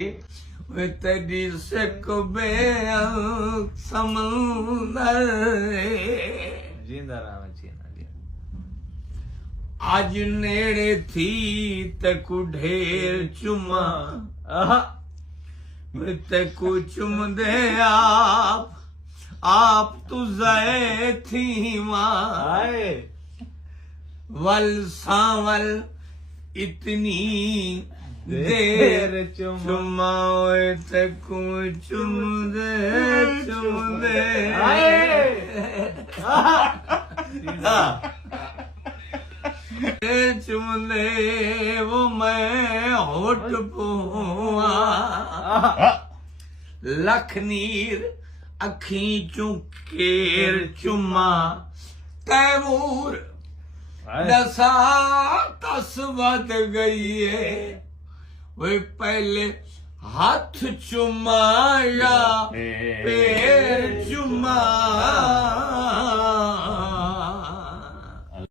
वे तेरी सकबे समंदर जिंदा राम जीना जी। आज नेड़े थी तकु ढेर चुमा आहा वे तकु चुम दे आप तुझे थी मां हाय वल सांवल इतनी देर चुमा चुमाओ तकु चुम दे हाय चुम दे वो मैं होठ पुआ लख नीर अखी चू केर चुमा तैमूर दसा तस बद गई है वे पहले हाथ चुमाया पैर चुमा